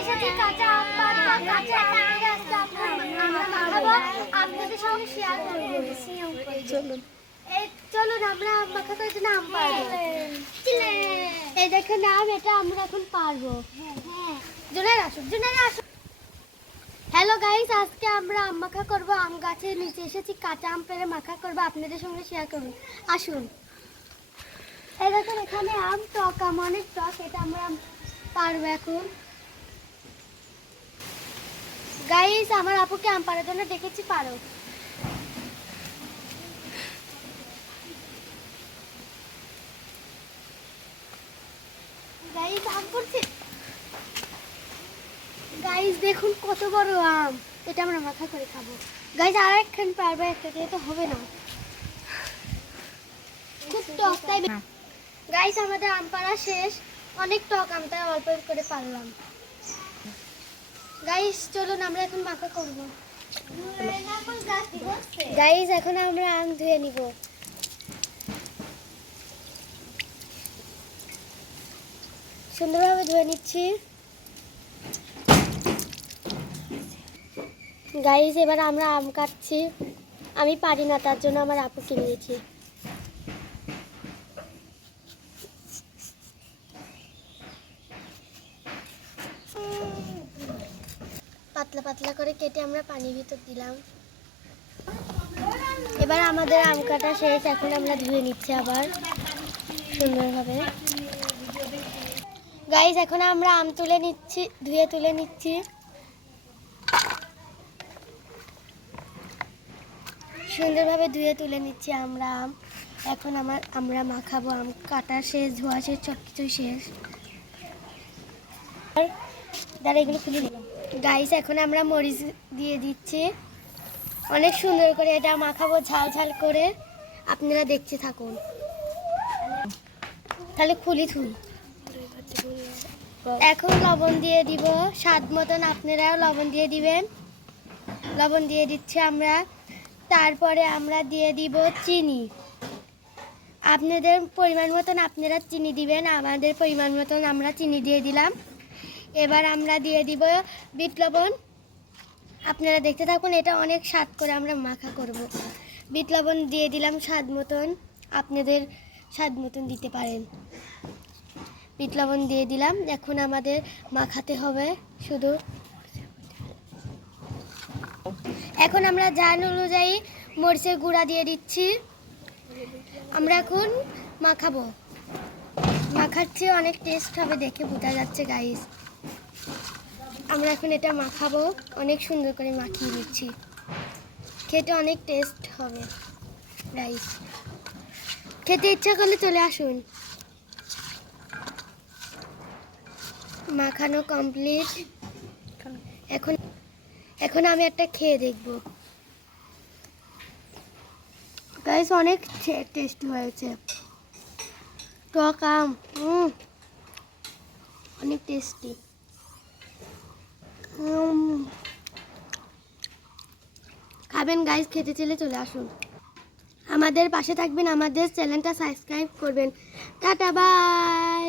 এসেছি কাঁচা আম পাড়তে। কাঁচা আম পেড়ে আজকে আমরা খাবো, আপনাদের সঙ্গে শেয়ার করবো। চলুন চলুন আমরা আম মাখা করার জন্য আম পাড়বো। এই দেখেন আম, এটা আমরা এখন পারবো। জোনারা আসুন, জোনারা আসুন। হ্যালো গাইস, আজকে আমরা আম মাখা করবো। আম গাছের নিচে এসেছি, কাঁচা আম পেড়ে মাখা করবো, আপনাদের সঙ্গে শেয়ার করবো। আসুন। এই দেখুন এখানে আম, টক আম, অনেক টক। এটা আমরা পারবো এখন। গাইস, আমার আপুকে আম পাড়ার জন্য ডেকেছি, পারো। গাইস আম করছে। গাইস দেখুন কত বড় আম, এটা আমরা মাখা করে খাবো। গাইস আর একখান পারবো, একটা দিয়ে তো হবে না, খুব টক তাই। গাইস আমাদের আম পাড়া শেষ, অনেক টক আম, তাই অল্প করে পারলাম। গাইস চলুন আমরা এখন মাখা করব। গাইস এখন আমরা আম ধুয়ে নিব। সুন্দরভাবে ধুয়ে নিচ্ছি। গাইস এবার আমরা আম কাটছি। আমি পারি না, তার জন্য আমার আপুকে নিয়েছি। পাতলা পাতলা করে কেটে আমরা পানির ভিতর দিলাম। এবার আমাদের আম কাটা শেষ, এখন আমরা ধুয়ে নিচ্ছি আবার সুন্দরভাবে। গাইস এখন আমরা আম তুলে নিচ্ছি, ধুয়ে তুলে নিচ্ছি। সুন্দরভাবে ধুয়ে তুলে নিচ্ছি আমরা আম। এখন আমরা মাখাবো। আম কাটা শেষ, ধোয়া শেষ, সব কিছু শেষ। দাঁড়া এগুলো খুলে দিলাম। গাইস এখন আমরা মরিচ দিয়ে দিচ্ছি, অনেক সুন্দর করে এটা মাখাবো ঝাল ঝাল করে। আপনারা দেখতে থাকুন। তাহলে খুলি থুই। এখন লবণ দিয়ে দিব স্বাদ মতন, আপনারাও লবণ দিয়ে দিবেন। লবণ দিয়ে দিচ্ছি আমরা। তারপরে আমরা দিয়ে দিব চিনি। আপনাদের পরিমাণ মতন আপনারা চিনি দিবেন, আমাদের পরিমাণ মতন আমরা চিনি দিয়ে দিলাম। এবার আমরা দিয়ে দিব বিট লবণ। আপনারা দেখতে থাকুন, এটা অনেক স্বাদ করে আমরা মাখা করব। বিট লবণ দিয়ে দিলাম স্বাদ মতন, আপনাদের স্বাদ মতন দিতে পারেন। বিট লবণ দিয়ে দিলাম। এখন আমাদের মাখাতে হবে শুধু। এখন আমরা ঝাল অনুযায়ী মরিচের গুঁড়া দিয়ে দিচ্ছি। আমরা এখন মাখাবো। মাখাচ্ছি, অনেক টেস্ট হবে, দেখে বোঝা যাচ্ছে গাইস। আমরা এখন এটা মাখাবো, অনেক সুন্দর করে মাখিয়ে নিচ্ছি। খেতে অনেক টেস্ট হবে গাইস। খেতে ইচ্ছা করলে চলে আসুন। মাখানো কমপ্লিট। এখন আমি একটা খেয়ে দেখব। গাইস অনেক টেস্টি হয়েছে। টক আম, অনেক টেস্টি। খাবেন গাইস, খেতে চাইলে চলে আসুন। আমাদের পাশে থাকবেন, আমাদের চ্যানেলটা সাবস্ক্রাইব করবেন। Tata bye.